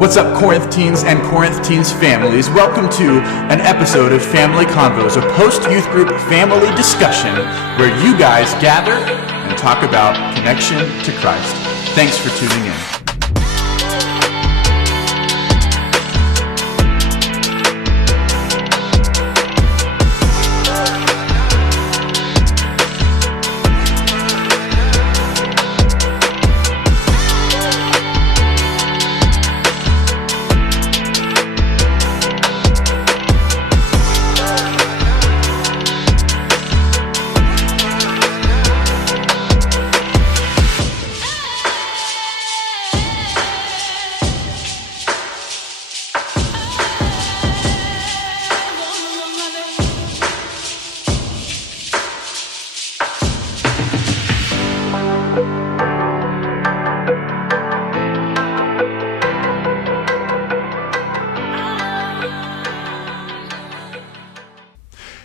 What's up, Corinth teens and Corinth teens families? Welcome to an episode of Family Convos, a post-youth group family discussion where you guys gather and talk about connection to Christ. Thanks for tuning in.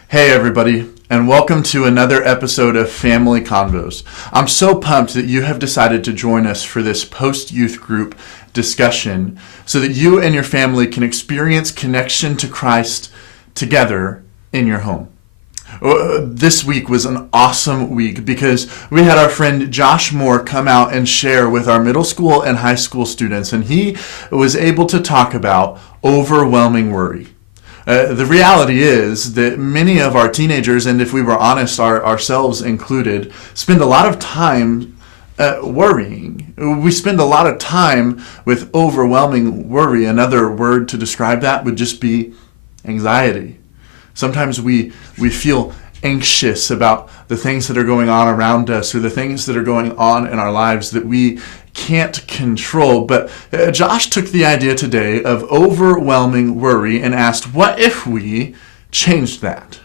Hey everybody, and welcome to another episode of Family Convos. I'm so pumped that you have decided to join us for this post-youth group discussion so that you and your family can experience connection to Christ together in your home. This week was an awesome week because we had our friend Josh Moore come out and share with our middle school and high school students, and he was able to talk about overwhelming worry. The reality is that many of our teenagers, and if we were honest, ourselves included, spend a lot of time worrying. We spend a lot of time with overwhelming worry. Another word to describe that would just be anxiety. Sometimes we feel anxious about the things that are going on around us or the things that are going on in our lives that we can't control. But Josh took the idea today of overwhelming worry and asked, what if we changed that?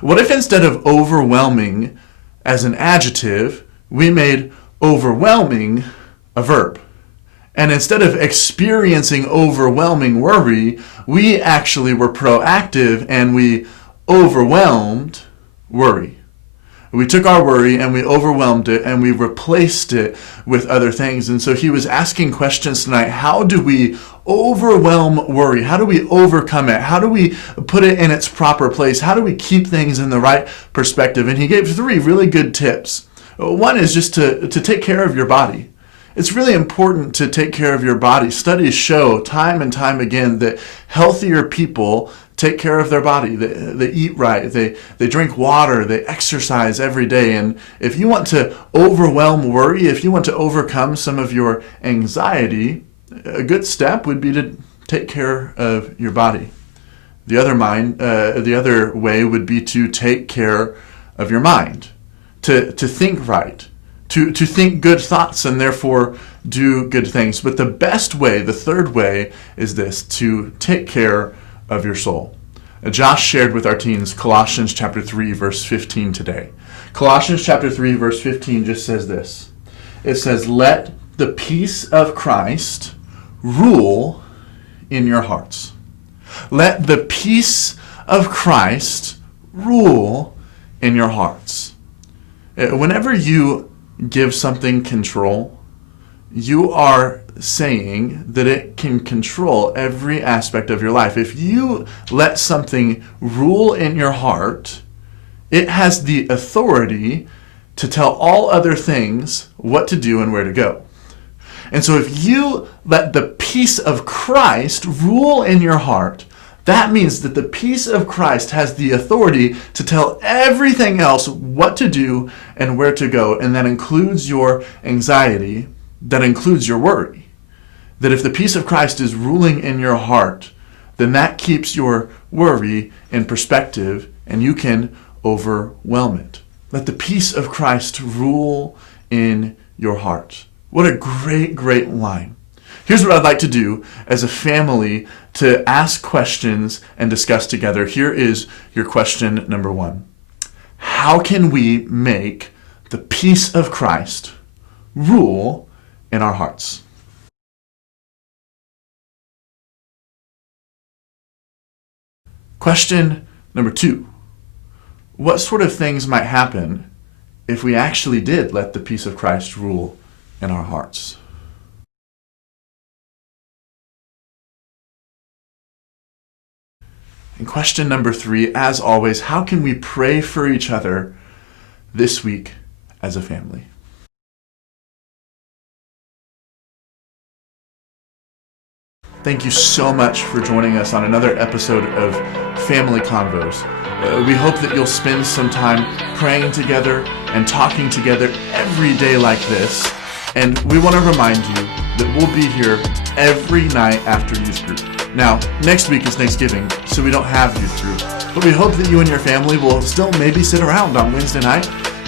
What if instead of overwhelming as an adjective, we made overwhelming a verb? And instead of experiencing overwhelming worry, we actually were proactive and we overwhelmed worry. We took our worry and we overwhelmed it and we replaced it with other things. And so he was asking questions tonight. How do we overwhelm worry? How do we overcome it? How do we put it in its proper place? How do we keep things in the right perspective? And he gave 3 really good tips. One is just to take care of your body. It's really important to take care of your body. Studies show time and time again that healthier people take care of their body. They eat right. They drink water. They exercise every day. And if you want to overwhelm worry, if you want to overcome some of your anxiety, a good step would be to take care of your body. The other way would be to take care of your mind, to think right, to think good thoughts and therefore do good things. But the best way, the third way, is this: to take care of your soul. Josh shared with our teens Colossians chapter 3, verse 15 today. Colossians chapter 3, verse 15 just says this. It says, "Let the peace of Christ rule in your hearts." Let the peace of Christ rule in your hearts. Whenever you give something control, you are saying that it can control every aspect of your life. If you let something rule in your heart, it has the authority to tell all other things what to do and where to go. And so if you let the peace of Christ rule in your heart, that means that the peace of Christ has the authority to tell everything else what to do and where to go. And that includes your anxiety, that includes your worry. That if the peace of Christ is ruling in your heart, then that keeps your worry in perspective and you can overwhelm it. Let the peace of Christ rule in your heart. What a great, great line. Here's what I'd like to do as a family to ask questions and discuss together. Here is your question number 1. How can we make the peace of Christ rule in our hearts? Question number 2. What sort of things might happen if we actually did let the peace of Christ rule in our hearts? And question number 3, as always, how can we pray for each other this week as a family? Thank you so much for joining us on another episode of Family Convos. We hope that you'll spend some time praying together and talking together every day like this. And we want to remind you that we'll be here every night after youth group. Now, next week is Thanksgiving, so we don't have youth group. But we hope that you and your family will still maybe sit around on Wednesday night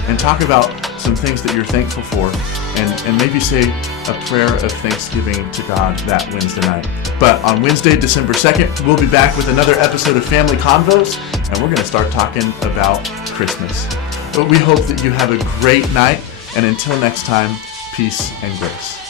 and talk about some things that you're thankful for and maybe say a prayer of thanksgiving to God that Wednesday night. But on Wednesday, December 2nd, we'll be back with another episode of Family Convos, and we're going to start talking about Christmas. But we hope that you have a great night, and until next time, peace and grace.